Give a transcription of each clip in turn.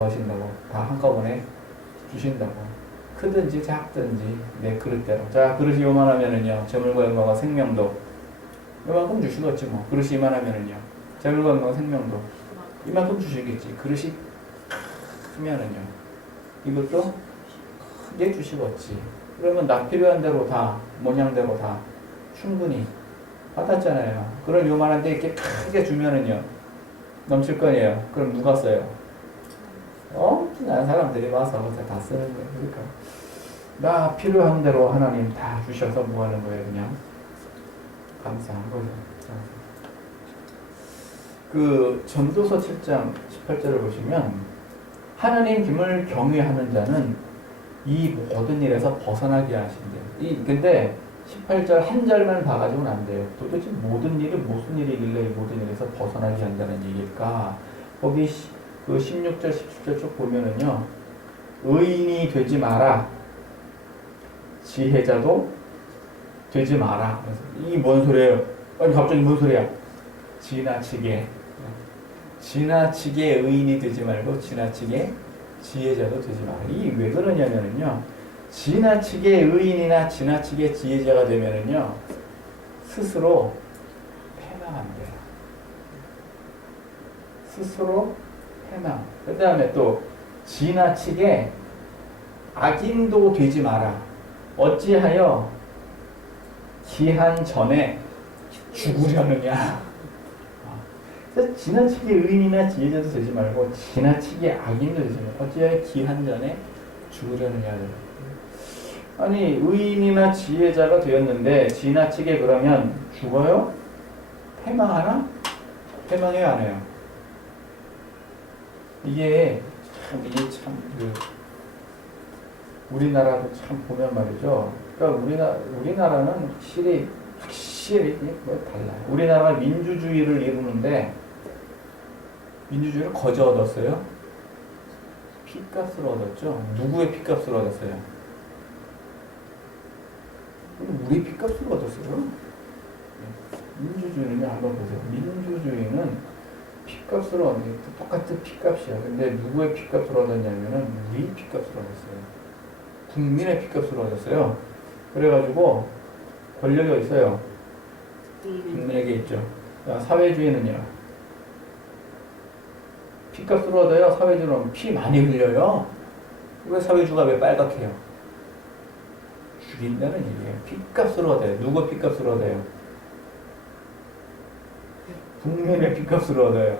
하신다고 다 한꺼번에 주신다고. 크든지 작든지 내 그릇대로. 자, 그릇이 요만하면은요 재물과 영광과 생명도 이만큼 주시겠지 뭐. 그릇이 이만하면은요 재물과 영광과 생명도 이만큼 주시겠지. 그릇이 크면은요 이것도 크게 주시겠지. 그러면 나 필요한 대로 다 모양대로 다 충분히 받았잖아요. 그런 요만한데 이렇게 크게 주면은요 넘칠 거예요. 그럼 누가 써요? 엄청난 사람들이 와서 다 쓰는 거예요. 그러니까 나 필요한 대로 하나님 다 주셔서 뭐 하는 거예요? 그냥 감사한 거죠. 그 전도서 7장 18절을 보시면 하나님 김을 경외하는 자는 이 모든 일에서 벗어나게 하신대요. 근데 18절 한 절만 봐가지고는 안 돼요. 도대체 모든 일이 무슨 일이길래 이 모든 일에서 벗어나게 한다는 얘기일까? 거기 그 16절, 17절 쭉 보면은요, 의인이 되지 마라, 지혜자도 되지 마라. 이게 뭔 소리예요? 아니 갑자기 뭔 소리야? 지나치게 의인이 되지 말고 지나치게 지혜자도 되지 마라. 이게 왜 그러냐면은요, 지나치게 의인이나 지나치게 지혜자가 되면은요, 스스로 패망한대요. 스스로 패망. 그 다음에 또 지나치게 악인도 되지 마라. 어찌하여 기한 전에 죽으려느냐. 그래서 지나치게 의인이나 지혜자도 되지 말고 지나치게 악인도 되지 말고 어찌하여 기한 전에 죽으려느냐. 아니 의인이나 지혜자가 되었는데 지나치게 그러면 죽어요? 패망하나? 패망해요 안 해요? 이게 참 우리나라도 참 보면 말이죠. 그러니까 우리나라는 확실히 뭐 달라요. 우리나라가 민주주의를 이루는데 민주주의를 거저 얻었어요? 피값으로 얻었죠. 누구의 피값으로 얻었어요? 우리 피값으로 얻었어요. 민주주의는요, 한번 보세요. 민주주의는 피값으로 얻는 게 똑같은 피값이야. 근데 누구의 피값으로 얻었냐면은 우리 피값으로 얻었어요. 국민의 피값으로 얻었어요. 그래가지고 권력이 어디 있어요? 국민에게 있죠. 사회주의는요, 피값으로 얻어요. 사회주의는 피 많이 흘려요. 왜 사회주의가 왜 빨갛게요? 죽인다는 얘기예요. 피값으로 얻어요. 누구 피값으로 얻어요? 국민의 피값으로 얻어요.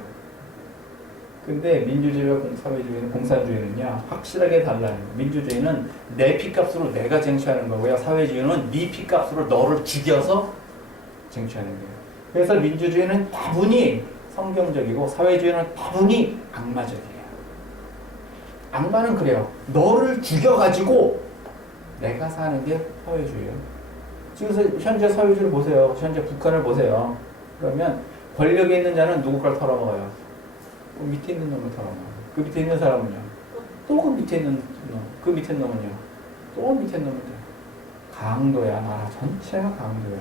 근데 민주주의와 사회주의는, 공산주의는요, 확실하게 달라요. 민주주의는 내 피값으로 내가 쟁취하는 거고요. 사회주의는 네 피값으로 너를 죽여서 쟁취하는 거예요. 그래서 민주주의는 다분히 성경적이고 사회주의는 다분히 악마적이에요. 악마는 그래요. 너를 죽여가지고 내가 사는 게 사회주의예요. 지금 현재 사회주의를 보세요. 현재 북한을 보세요. 그러면 권력에 있는 자는 누구 걸 털어먹어요? 그 밑에 있는 놈을 털어먹어요. 그 밑에 있는 사람은요? 또 그 밑에 있는 놈. 그 밑에 놈은요? 또 밑에 놈은요? 강도야. 나라 전체가 강도야.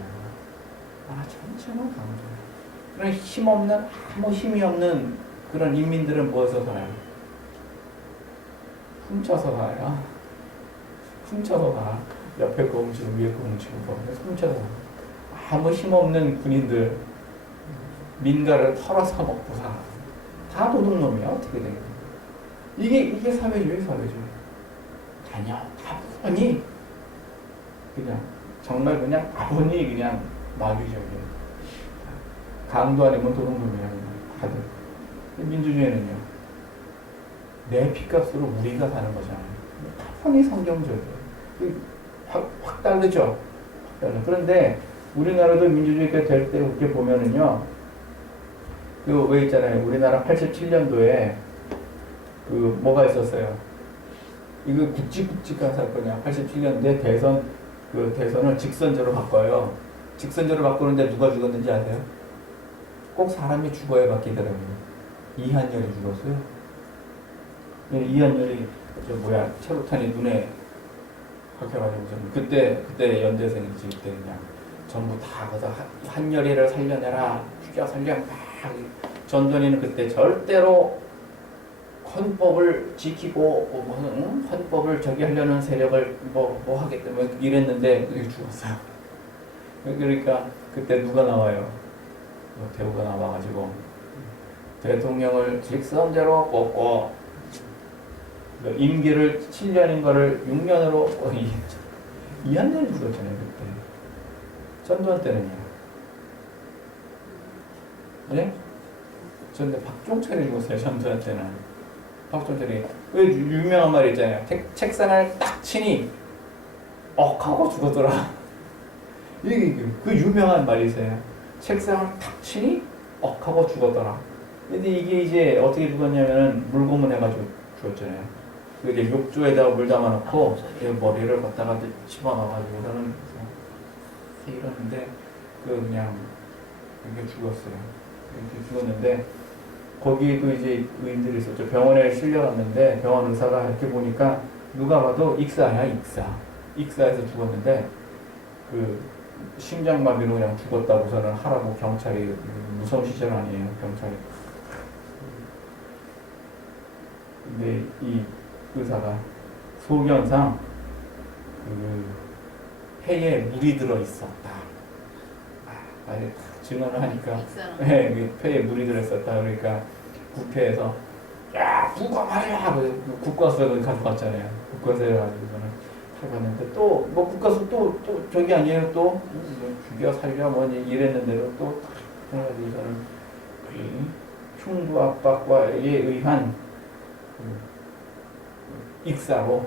나라 전체가 강도야. 그런 힘없는, 아무 힘이 없는 그런 인민들은 무엇을 살아요? 훔쳐서 살아요. 훔쳐서 가. 옆에 거 훔치고 위에 거 훔치고 훔쳐서 가. 아무 힘없는 군인들 민가를 털어서 먹고 살아. 다 도둑놈이야. 어떻게 돼? 이게 사회주의. 아니야. 다분히 그냥 정말 그냥 다분히 그냥 마귀적이야. 강도 아니면 도둑놈이야. 그냥 다들. 민주주의는요, 내 피값으로 우리가 사는 거잖아요. 다분히 성경적이에요. 확 다르죠. 그런데 우리나라도 민주주의가 될 때 그렇게 보면은요, 그 왜 있잖아요. 우리나라 87년도에 그 뭐가 있었어요. 이거 굵직굵직한 사건이야. 87년도에 대선을 직선제로 바꿔요. 직선제로 바꾸는데 누가 죽었는지 아세요? 꼭 사람이 죽어야 바뀌더라고요. 이한열이 죽었어요. 이한열이 체류탄이 눈에 박혀가지고 그때 연대생이지. 그때 그냥 전부 다 거기서 한열이를 살려내라, 죽여 살려 막. 전두환이는 그때 절대로 헌법을 지키고 헌법을 저기 하려는 세력을 뭐 하겠다 뭐 이랬는데 여기 죽었어요. 그러니까 그때 누가 나와요? 대우가 나와가지고 대통령을 직선제로 뽑고 임기를 7년인 거를 6년으로 2학년이 죽었잖아요 그때. 전두환 때는요. 예? 전두환 박종철이 죽었어요 전두환 때는. 박종철이 그 유명한 말이 있잖아요. 책상을 딱 치니 하고 죽었더라. 이게 그 유명한 말이 있어요. 책상을 탁 치니 하고 죽었더라. 근데 이게 이제 어떻게 죽었냐면은 물고문 해가지고 죽었잖아요. 그 이제 욕조에다가 물 담아놓고 머리를 갖다가 집어넣어가지고서는 이러는데 그냥 이렇게 죽었어요. 이렇게 죽었는데 거기에도 이제 의인들이 있었죠. 병원에 실려갔는데 병원 의사가 이렇게 보니까 누가 봐도 익사야 익사에서 죽었는데 그 심장마비로 그냥 죽었다고서는 하라고 경찰이 무서운 시절 아니에요 경찰이. 근데 이 의사가 소견상 그 폐에 물이 들어 있었다. 아니 증언을 하니까 네, 폐에 물이 들어 있었다. 그러니까 국회에서 야 국가 말이야 국과수를 가져갔잖아요. 국과수를 가지고는 해봤는데 또 뭐 국가수 또 저기 아니에요 또 죽여 살려 뭐 이랬는데도 또 해가지고서는 흉부 압박과에 의한 익사로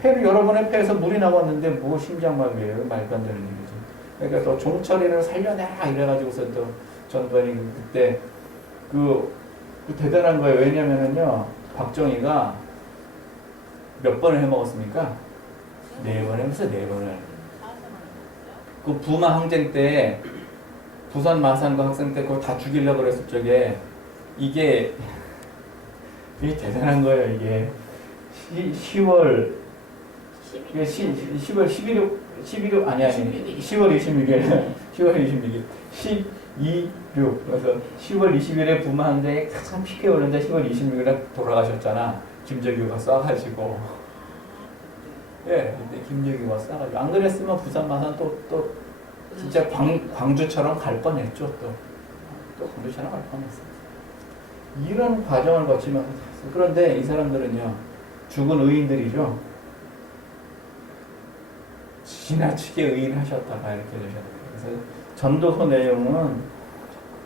폐를 여러 번의 폐에서 물이 나왔는데 뭐 심장마비예요. 말도 안 되는 얘기죠. 그러니까 또 종철이를 살려내라 이래가지고서 또 전두환이 그때 그 대단한 거예요. 왜냐면은요 박정희가 몇 번을 해먹었습니까? 4번 해먹었어요. 4번을. 그 부마 항쟁 때 부산 마산고 학생 때 그걸 다 죽이려고 그랬을 적에 이게 대단한 거예요. 이게 10월 11일 아니 10월 26일 12.6 그래서 10월 20일에 부마 항쟁에 가장 피해 오는데 10월 26일에 돌아가셨잖아. 김정규가 쏴가지고. 예, 근데 김정규가 쏴가지고 안 그랬으면 부산 마산 또 진짜 광주처럼 갈 뻔했죠. 또 광주처럼 갈 뻔했어. 이런 과정을 거치면서 샀어. 그런데 이 사람들은요 죽은 의인들이죠. 지나치게 의인하셨다가 이렇게 되셨어요. 그래서 전도서 내용은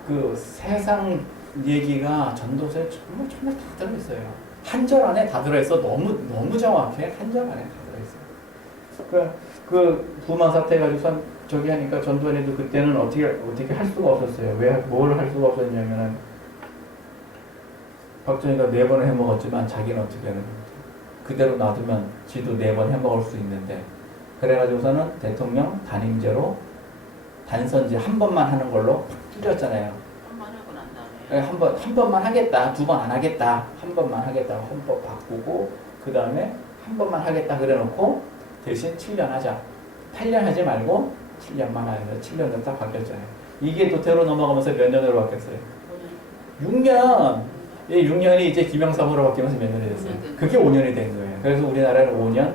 그 세상 얘기가 전도서에 정말 다 들어있어요. 한 절 안에 다 들어있어. 너무 정확해. 한 절 안에 다 들어있어요. 그 부마 사태 가지고 저기 하니까 전두환이도 그때는 어떻게 할 수가 없었어요. 왜 뭘 할 수가 없었냐면은 박정희가 4번을 해먹었지만 자기는 어떻게 하는 거예요. 그대로 놔두면 지도 4번 해먹을 수 있는데 그래가지고서는 대통령 단임제로 단선제 한 번만 하는 걸로 줄였잖아요. 한 번만 하겠다. 2번 안 하겠다. 한 번만 하겠다. 헌법 바꾸고 그 다음에 한 번만 하겠다 그래놓고 대신 7년 하자. 8년 하지 말고 7년만 하자. 7년으로 딱 바뀌었잖아요. 이게 도태로 넘어가면서 몇 년으로 바뀌었어요? 6년. 6년이 이제 김영삼으로 바뀌면서 몇 년이 됐어요? 그게 5년이 된 거예요. 그래서 우리나라는 5년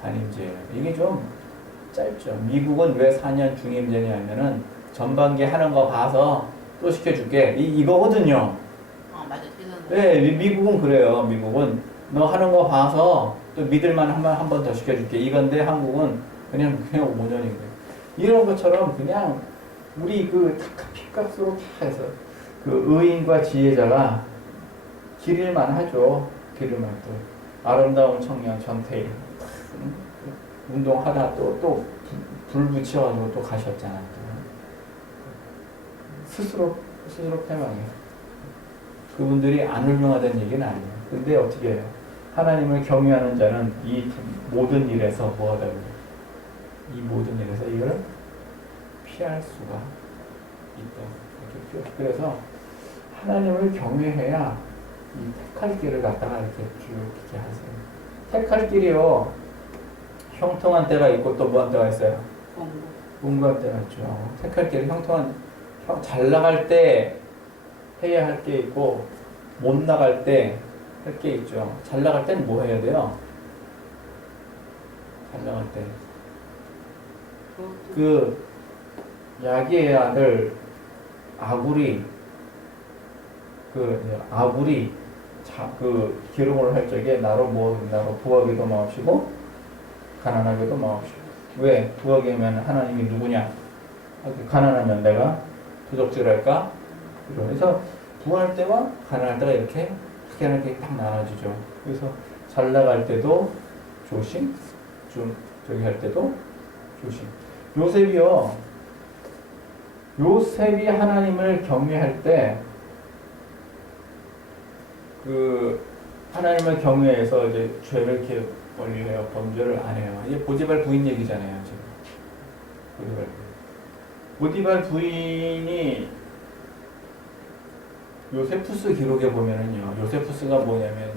단임제예요. 이게 좀 짧죠. 미국은 왜 4년 중임제냐면은 전반기 하는 거 봐서 또 시켜줄게. 이거거든요. 맞아. 네, 미국은 그래요. 미국은 너 하는 거 봐서 또 믿을만 하면 한 번 더 시켜줄게. 이건데 한국은 그냥 5년인 거예요. 이런 것처럼 그냥 우리 그 피값으로 다 해서 그 의인과 지혜자가 기릴만 하죠. 기릴만 또 아름다운 청년 전태일 운동하다 또 불 붙여가지고 또 가셨잖아. 스스로 패망해요. 그분들이 안 훌륭하다는 얘기는 아니에요. 근데 어떻게 해요? 하나님을 경외하는 자는 이 모든 일에서 뭐하다고 해요? 이 모든 일에서 이거를 피할 수가 있다. 그래서 하나님을 경외해야 이 택할 길을 갖다가 이렇게 쭉 이렇게 하세요. 택할 길이요. 형통한 때가 있고 또 뭐한 때가 있어요? 공부한 때가 있죠. 택할 길이 형통한 잘 나갈 때 해야 할 게 있고 못 나갈 때 할 게 있죠. 잘 나갈 때는 뭐 해야 돼요? 잘 나갈 때. 그 야기의 아들 아굴이 그 기름을 할 적에 나로 부하기도 마옵시고 가난하게도 마옵시고. 왜? 부하기면 하나님이 누구냐? 가난하면 내가 도적질할까? 그래서 부할 때와 가난할 때가 이렇게 확연하게 딱 나눠지죠. 그래서 잘 나갈 때도 조심, 좀 저기 할 때도 조심. 요셉이 하나님을 경외할 때 그 하나님을 경외해서 이제 죄를 이렇게 멀리해요. 범죄를 안 해요. 이게 보디발 부인 얘기잖아요. 지금 보디발 부인이 요세푸스 기록에 보면은요. 요세푸스가 뭐냐면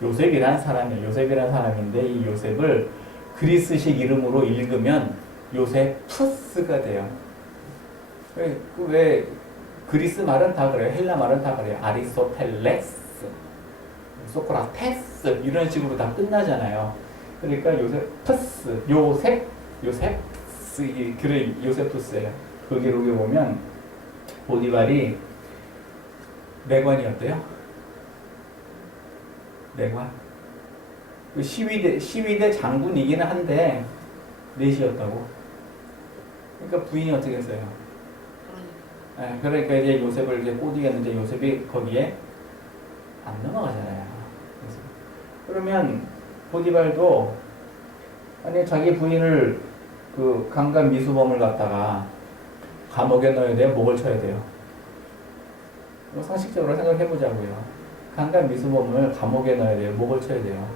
요셉이란 사람인데 이 요셉을 그리스식 이름으로 읽으면 요세푸스가 돼요. 왜 그리스 말은 다 그래요. 헬라 말은 다 그래요. 아리스토텔레스, 소크라테스 이런 식으로 다 끝나잖아요. 그러니까 요세푸스, 요세푸스예요. 그 기록에 보면 보디발이 내관이었대요. 내관. 그 시위대 장군이기는 한데 넷이었다고. 그러니까 부인이 어떻게 했어요? 그러니까 이제 요셉을 이제 꼬드겼는데 요셉이 거기에 안 넘어가잖아요. 그러면 보디발도 아니 자기 부인을 그 강간 미수범을 갖다가 감옥에 넣어야 돼요? 목을 쳐야 돼요? 상식적으로 생각해 보자고요. 강간 미수범을 감옥에 넣어야 돼요? 목을 쳐야 돼요?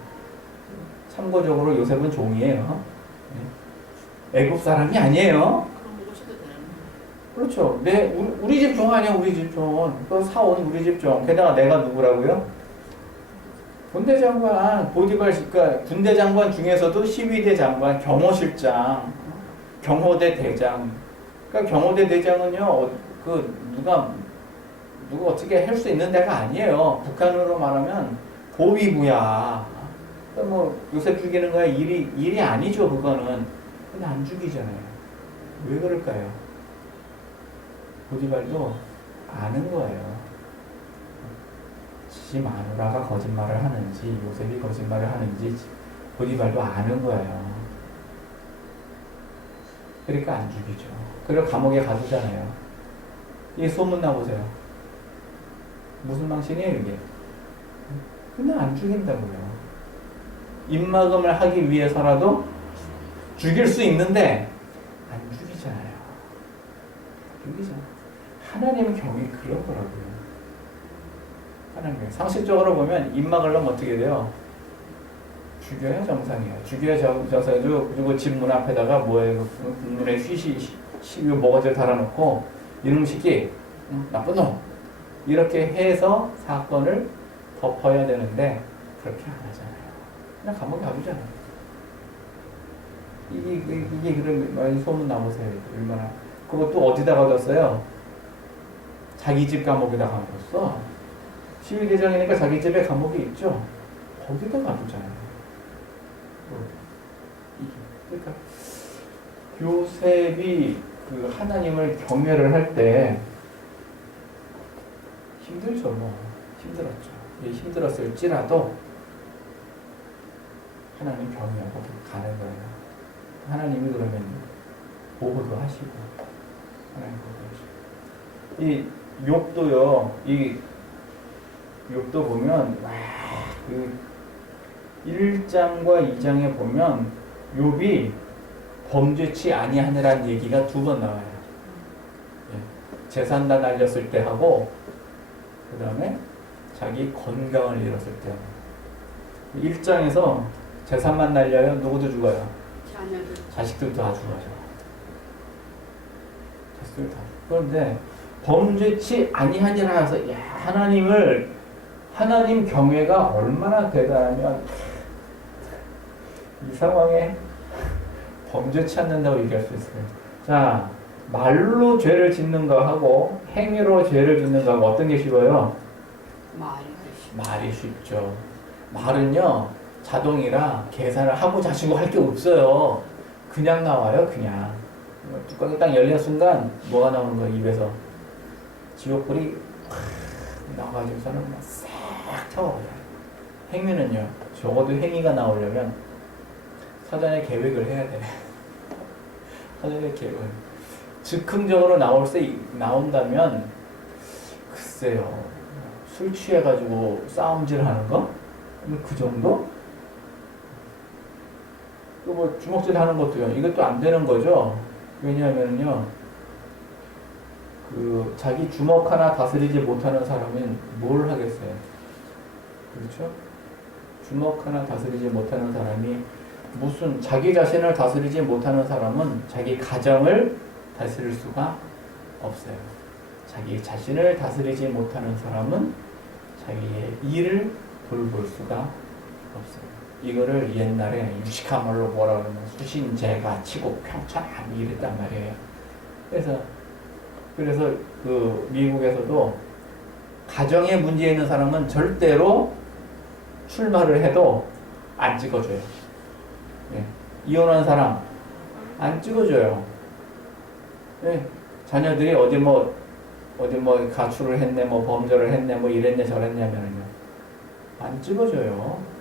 참고적으로 요셉은 종이에요. 애국 사람이 아니에요. 그렇죠. 우리 집 종 아니야, 우리 집 종. 또 사온 우리 집 종. 게다가 내가 누구라고요? 군대 장관, 보디발, 그러니까 군대 장관 중에서도 시위대 장관, 경호실장, 경호대 대장. 그러니까 경호대 대장은요, 누가 어떻게 할 수 있는 데가 아니에요. 북한으로 말하면 고위부야. 그러니까 뭐 요새 죽이는 거야 일이 아니죠, 그거는. 근데 안 죽이잖아요. 왜 그럴까요? 보디발도 아는 거예요. 지 마누라가 거짓말을 하는지 요셉이 거짓말을 하는지 보디발도 아는 거예요. 그러니까 안 죽이죠. 그리고 감옥에 가두잖아요. 이게 소문나 보세요. 무슨 망신이에요 이게? 근데 안 죽인다고요. 입막음을 하기 위해서라도 죽일 수 있는데 안 죽이잖아요. 죽이잖아요. 하나님 경이 그런 거라고요. 하나님 상식적으로 보면 입막을 넣으면 어떻게 돼요? 죽여야 정상이에요. 죽여야 정상이죠. 그리고 집 문 앞에다가 뭐예요? 문에 모가지를 달아놓고 이놈 새끼 나쁜 놈 이렇게 해서 사건을 덮어야 되는데 그렇게 안 하잖아요. 그냥 감옥에 가두잖아요. 이게 그런 많이 소문 나보세요. 얼마나. 그것도 어디다 가뒀어요? 자기 집 감옥에다 가뒀어. 시위대장이니까 자기 집에 감옥이 있죠. 거기다 가두잖아요. 그러니까 요셉이 그 하나님을 경외를 할 때 힘들죠. 뭐 힘들었죠. 힘들었을지라도 하나님 경외하고 가는 거예요. 하나님이 그러면 보호도 하시고 하나님 보호도 하시고 이 욥도 보면 그 1장과 2장에 보면 욥이 범죄치 아니하느란 얘기가 2번 나와요. 재산 다 날렸을 때 하고 그 다음에 자기 건강을 잃었을 때 하고 1장에서 재산만 날려요. 누구도 죽어요. 자식들도 다 죽어요. 자식들 다. 그런데 범죄치 아니하니라 해서 하나님 경외가 얼마나 대단하면 이 상황에 범죄치 않는다고 얘기할 수 있어요. 자, 말로 죄를 짓는 거하고 행위로 죄를 짓는 거하고 어떤 게 쉬워요? 말이 쉽죠. 말은요 자동이라 계산을 하고 자시고 할 게 없어요. 그냥 나와요. 그냥 뚜껑이 딱 열리는 순간 뭐가 나오는 거야 입에서 지옥불이 확 나와가지고서는 싹 타오르요. 행위는요 적어도 행위가 나오려면 사전에 계획을 해야 돼. 사전에 계획을 즉흥적으로 나온다면 글쎄요 술 취해가지고 싸움질 하는 거? 그 정도? 또 뭐 주먹질 하는 것도요. 이것도 안 되는 거죠. 왜냐하면요. 그 자기 주먹 하나 다스리지 못하는 사람은 뭘 하겠어요? 그렇죠? 주먹 하나 다스리지 못하는 사람이 무슨 자기 자신을 다스리지 못하는 사람은 자기 가정을 다스릴 수가 없어요. 자기 자신을 다스리지 못하는 사람은 자기의 일을 돌볼 수가 없어요. 이거를 옛날에 유식한 말로 뭐라 그러면 수신제가 치고 평창 이랬단 말이에요. 그래서 그 미국에서도 가정에 문제 있는 사람은 절대로 출마를 해도 안 찍어줘요. 예. 이혼한 사람 안 찍어줘요. 예. 자녀들이 어디 뭐 가출을 했네, 뭐 범죄를 했네, 뭐 이랬네 저랬냐면요 안 찍어줘요.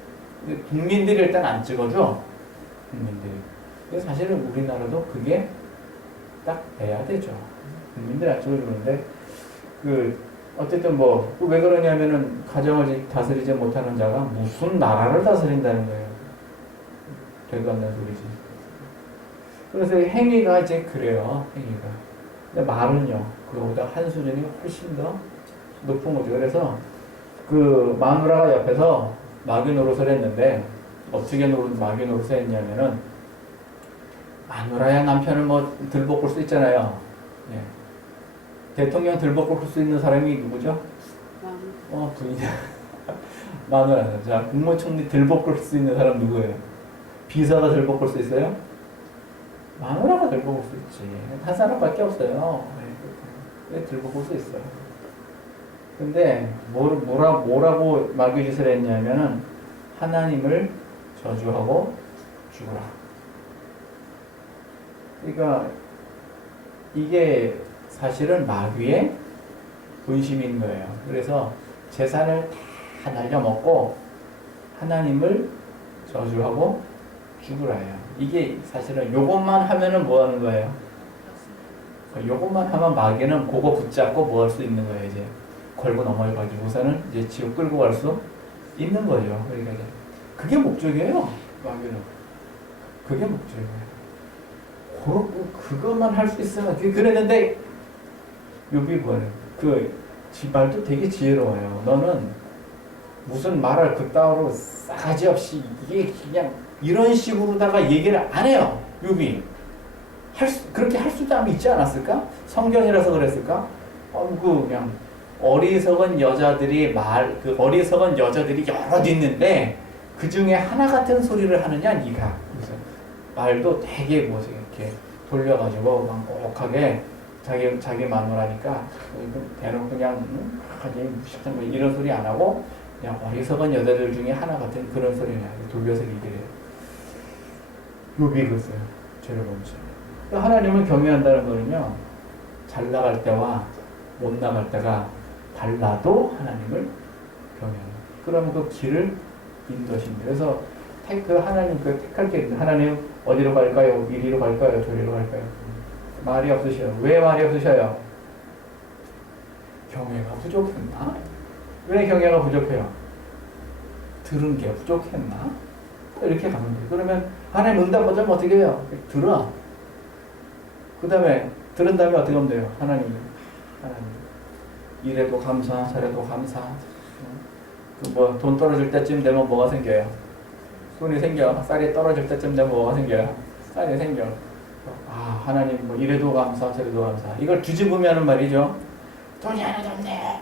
국민들이 일단 안 찍어줘. 국민들이. 그래서 사실은 우리나라도 그게 딱 돼야 되죠. 국민들이 안 찍어주는데 어쨌든 왜 그러냐면은 가정을 다스리지 못하는 자가 무슨 나라를 다스린다는 거예요. 되도 않는 소리지. 그래서 행위가 이제 그래요. 행위가. 근데 말은요. 그거보다 한 수준이 훨씬 더 높은 거죠. 그래서 그 마누라가 옆에서 마귀 노릇을 했는데 어떻게 마귀 노릇을 했냐면은 마누라야 남편을 뭐 들볶을 수 있잖아요. 예. 대통령 들볶을 수 있는 사람이 누구죠? 부인이야. 마누라. 자, 국무총리 들볶을 수 있는 사람 누구예요? 비서가 들볶을 수 있어요? 마누라가 들볶을 수 있지. 한 사람밖에 없어요. 왜 들볶을 수 있어요? 근데 뭐라고 마귀짓을 했냐면은 하나님을 저주하고 죽으라. 그러니까 이게 사실은 마귀의 본심인 거예요. 그래서 재산을 다 날려먹고 하나님을 저주하고 죽으라요. 이게 사실은 요것만 하면은 뭐 하는 거예요? 요것만 하면 마귀는 그거 붙잡고 뭐 할 수 있는 거예요. 이제 걸고 넘어가지고서는 이제 지옥 끌고 갈 수 있는 거죠. 그러니까 이제 그게 목적이에요. 마귀는 그게 목적이에요. 그것만 할 수 있으면 그랬는데 욥이 뭐예요? 말도 되게 지혜로워요. 너는 무슨 말을 그따위로 싸가지 없이 이게 그냥 이런 식으로다가 얘기를 안 해요. 욥이 그렇게 할 수도 있지 않았을까? 성경이라서 그랬을까? 그냥 어리석은 여자들이 어리석은 여자들이 여럿 있는데 그 중에 하나 같은 소리를 하느냐 네가. 그래서 말도 되게 이렇게 돌려가지고 막 자기 마누라니까 대놓고 그냥 무식한 이런 소리 안 하고 그냥 어리석은 여자들 중에 하나 같은 그런 소리를 돌려서 얘기해요. 욥이 그랬어요. 죄를 범죄. 하나님을 경외한다는 거는요 잘 나갈 때와 못 나갈 때가 달라도 하나님을 경외하는. 그러면 그 길을 인도하십니다. 그래서 하나님 택할 게 있는데 하나님 어디로 갈까요? 이리로 갈까요? 저리로 갈까요? 말이 없으셔요. 왜 말이 없으셔요? 경외가 부족했나? 왜 경외가 부족해요? 들은 게 부족했나? 이렇게 가면 돼요. 그러면 하나님 응답 받으면 어떻게 해요? 들어. 그 다음에 들은 다음에 어떻게 하면 돼요? 하나님 이래도 감사 저래도 감사. 돈 떨어질 때쯤 되면 뭐가 생겨요? 돈이 생겨. 쌀이 떨어질 때쯤 되면 뭐가 생겨요? 쌀이 생겨. 하나님 이래도 감사 저래도 감사. 이걸 뒤집으면 말이죠. 돈이 하나도 없네.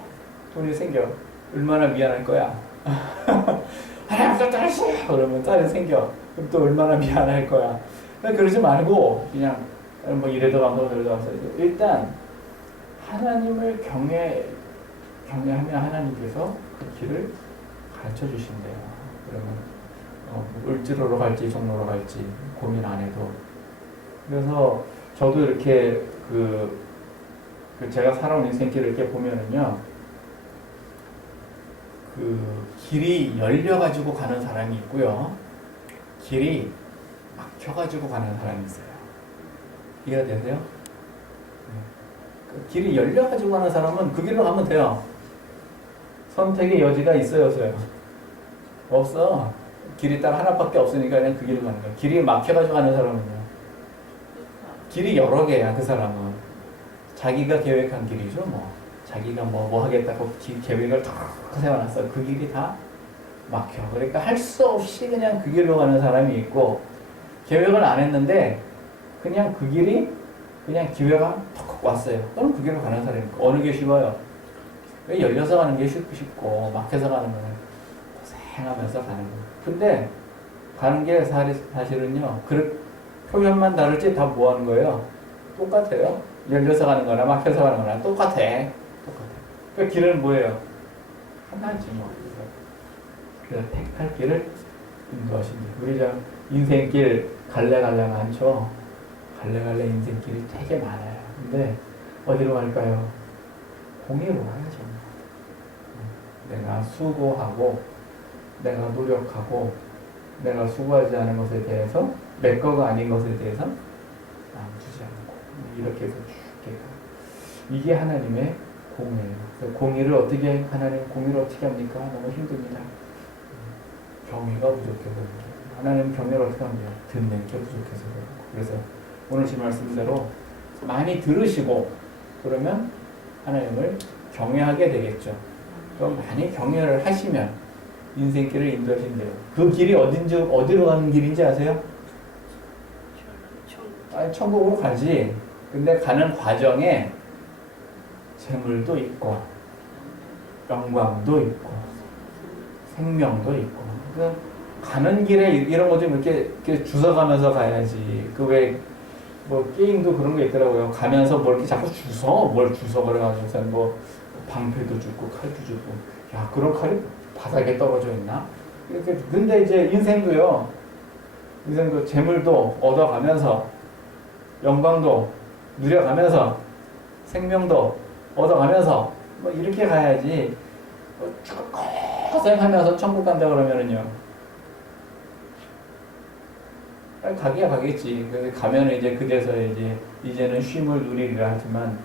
돈이 생겨. 얼마나 미안할 거야. 하나님 쌀 떨어졌어요. 그러면 쌀이 생겨. 그럼 또 얼마나 미안할 거야. 그러지 말고 그냥 이래도 감사 저래도 감사. 일단 하나님을 경외하면 하나님께서 그 길을 가르쳐 주신대요. 그러면 을지로로 갈지 종로로 갈지 고민 안 해도. 그래서 저도 이렇게 제가 살아온 인생길을 이렇게 보면은요, 길이 열려가지고 가는 사람이 있고요, 길이 막혀가지고 가는 사람이 있어요. 이해가 되세요? 길이 열려가지고 가는 사람은 그 길로 가면 돼요. 선택의 여지가 있어요, 없어요? 없어. 길이 딱 하나밖에 없으니까 그냥 그 길로 가는 거야. 길이 막혀가지고 가는 사람은요, 길이 여러 개야. 그 사람은 자기가 계획한 길이죠. 뭐 자기가 뭐 하겠다고 계획을 다 세워놨어. 그 길이 다 막혀. 그러니까 할 수 없이 그냥 그 길로 가는 사람이 있고, 계획을 안 했는데 그냥 그 길이 그냥 기회가 턱 왔어요. 그럼 그 길로 가는 사람이 있고. 어느 게 쉬워요? 열려서 가는 게 쉽고 막혀서 가는 거는 고생하면서 가는 거예요. 근데 가는 게 사실은요, 표현만 다를지 다 뭐 하는 거예요? 똑같아요. 열려서 가는 거나 막혀서 가는 거나 똑같아. 그 길은 뭐예요? 하나지 뭐. 그래서 택할 길을 인도하신다. 우리 인생길 갈래갈래 많죠. 갈래갈래 인생길이 되게 많아요. 근데 어디로 갈까요? 공의로 가야죠. 내가 수고하고, 내가 노력하고, 내가 수고하지 않은 것에 대해서, 내 거가 아닌 것에 대해서 주지 않고, 이렇게 해서 쭉 가. 이게 하나님의 공의예요. 그래서 하나님 공의를 어떻게 합니까? 너무 힘듭니다. 경외가 부족해서. 하나님 경외를 어떻게 합니까? 듣는 게 부족해서. 그래서 오늘 제 말씀대로 많이 들으시고, 그러면 하나님을 경외하게 되겠죠. 그럼 많이 경외를 하시면 인생길을 인도하신대요. 그 길이 어디로 가는 길인지 아세요? 천국으로 가지. 근데 가는 과정에 재물도 있고, 영광도 있고, 생명도 있고. 그러니까 가는 길에 이런 거 좀 이렇게 주워가면서 가야지. 뭐 게임도 그런 게 있더라고요. 가면서 뭘 이렇게 자꾸 뭘 주워 그래가지고 뭐 방패도 주고 칼도 주고. 야, 그런 칼이 바닥에 떨어져 있나? 근데 이제 인생도 재물도 얻어가면서, 영광도 누려가면서, 생명도 얻어가면서, 뭐 이렇게 가야지. 고생하면서 천국 간다 그러면은요, 가겠지. 가면 이제 그래서 이제는 쉼을 누리리라 하지만,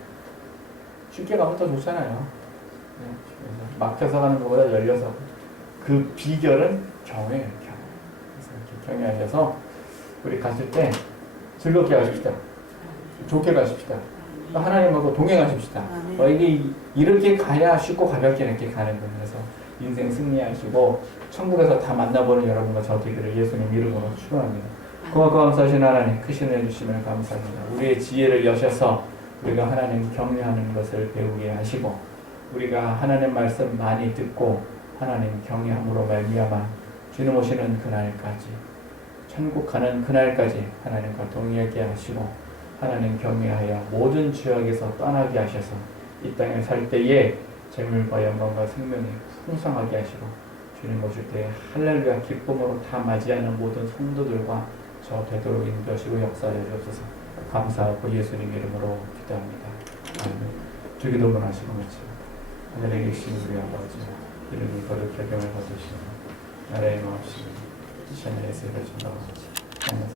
쉽게 가면 더 좋잖아요. 막혀서 가는 것보다 열려서. 그 비결은 경외예요. 그래서 이렇게 경외하셔서 우리 갔을 때 즐겁게 가십시다. 좋게 가십시다. 하나님하고 동행하십시다. 이렇게 가야 쉽고 가볍게 이렇게 가는 거예요. 그래서 인생 승리하시고 천국에서 다 만나보는 여러분과 저 되기를 예수님 이름으로 축원합니다. 고맙고 감사하신 하나님, 크신 은혜 주시면 감사합니다. 우리의 지혜를 여셔서 우리가 하나님 경외하는 것을 배우게 하시고, 우리가 하나님 말씀 많이 듣고 하나님 경외함으로 말미암아 주님 오시는 그날까지, 천국 가는 그날까지 하나님과 동행하게 하시고, 하나님 경외하여 모든 죄악에서 떠나게 하셔서 이 땅에 살 때에 재물과 영광과 생명이 풍성하게 하시고, 주님 오실 때 할렐루야 기쁨으로 다 맞이하는 모든 성도들과 저 되도록 인도하시고 역사하여 주옵소서. 감사하고 예수님 이름으로 기도합니다. 아멘. 주기도문 하시고 같이. 하늘에 계신 우리 아버지, 이름이 거룩하게 여김을 받으시고 나라의 마옵시고 뜻이 하늘에서 이루어진다 같이